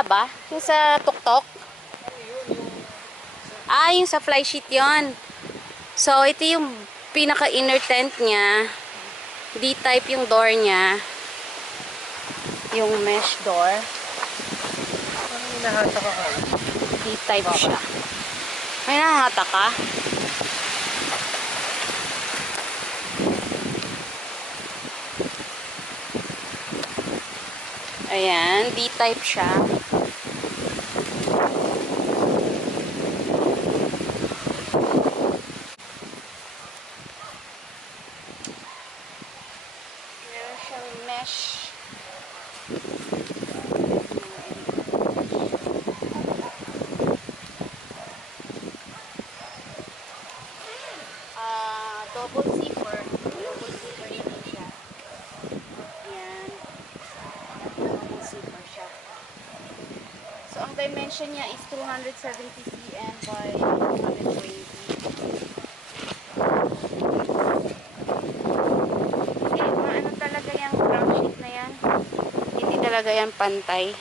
kabila ba? Yung sa tuktok? Ah, yung sa fly sheet yon. So, ito yung pinaka-inner tent niya. D-type yung door niya. Yung mesh door. Parang hinahata ka kayo. D-type siya. May nahata ka? Ayan, D-type siya. Meron siyang mesh. Double zipper. Double zipper yun siya. Ayan. Double zipper siya. So, ang dimension niya is 270 cm by 120. Kasi maano talaga yung ground sheet na yan. Hindi talaga yan pantay.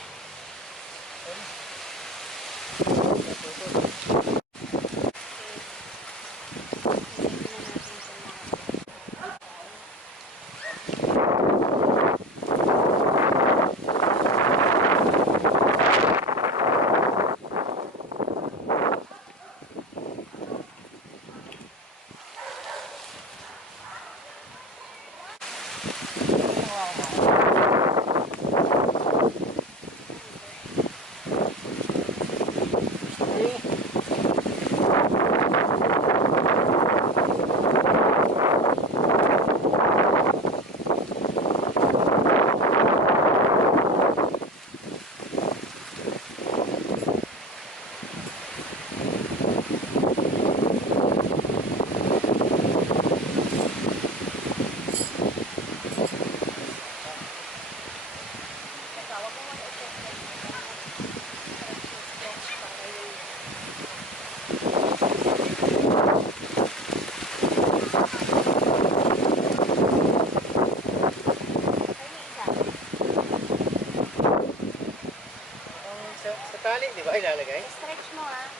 Sa tali, di ba ilalagay? Stretch mo ah.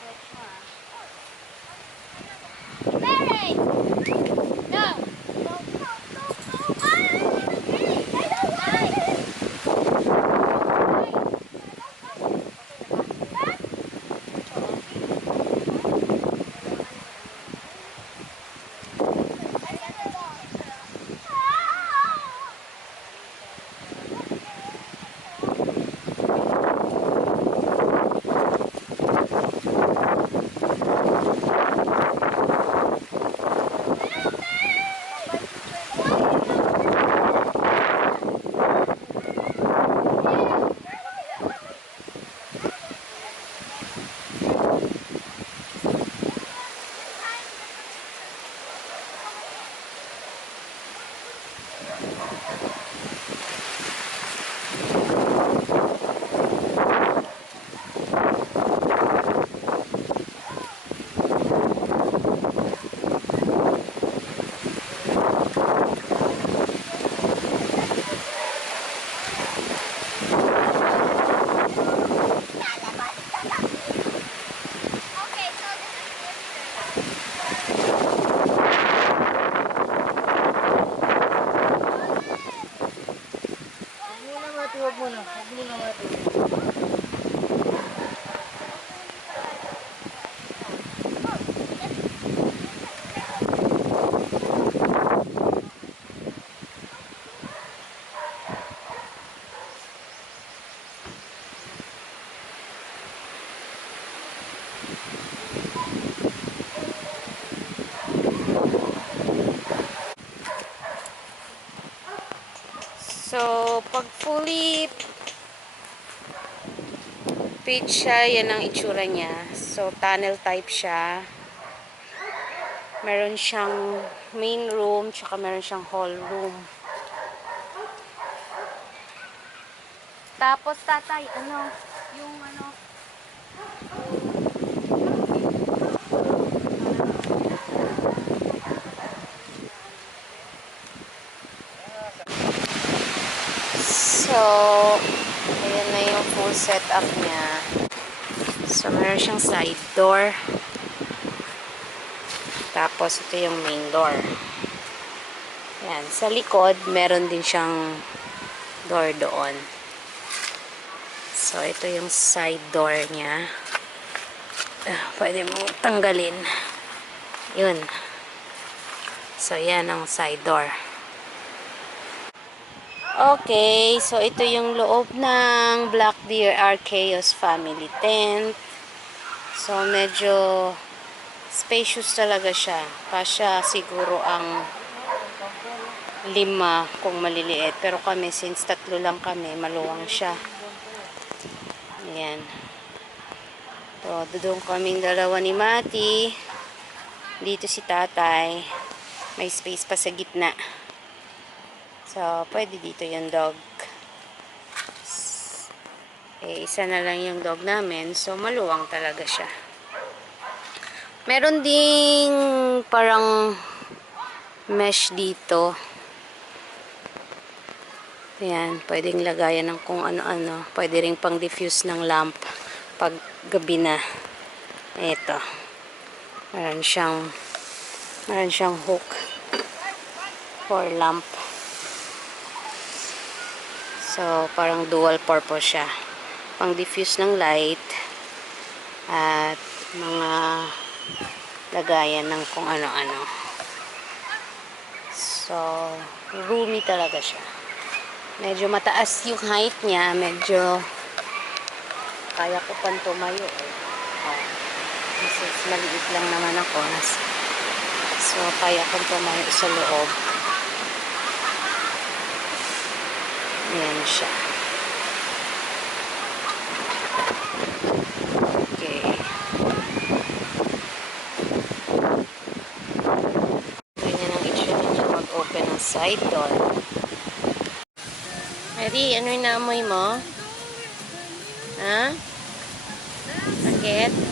Stretch mo ah. Mary! No! Huwag mo na mati. So, pag fully pitch siya, yan ang itsura niya. So, tunnel type siya. Meron siyang main room, tsaka meron siyang hall room. Tapos, tatay, yung setup niya. So, meron siyang side door. Tapos, ito yung main door. Yan. Sa likod, meron din siyang door doon. So, ito yung side door niya. Pwede mo tanggalin. Yun. So, yan ang side door. Okay. So, ito yung loob ng Black Deer Arceus Family Tent. So, medyo spacious talaga siya. Kasya siguro ang 5 kung maliliit. Pero kami, since 3 lang kami, maluwang siya. Ayan. So, doon kaming dalawa ni Mati. Dito si tatay. May space pa sa gitna. So, pwede dito yung dog. Isa na lang yung dog namin. So, maluwang talaga siya. Meron ding parang mesh dito. Ayan, pwedeng lagayan ng kung ano-ano. Pwede ring pang diffuse ng lamp pag gabi na. Ito. Meron siyang hook for lamp. So, parang dual purpose siya. Pang diffuse ng light at mga lagayan ng kung ano-ano. So, roomy talaga siya. Medyo mataas yung height niya. Medyo kaya ko pang tumayo. Kasi maliit lang naman ako. So, kaya kong tumayo sa loob. Ayan siya. Okay. Ganyan ang itsura niya mag-open ang side door. Mary, ano yung naamoy mo? Ha? Bakit?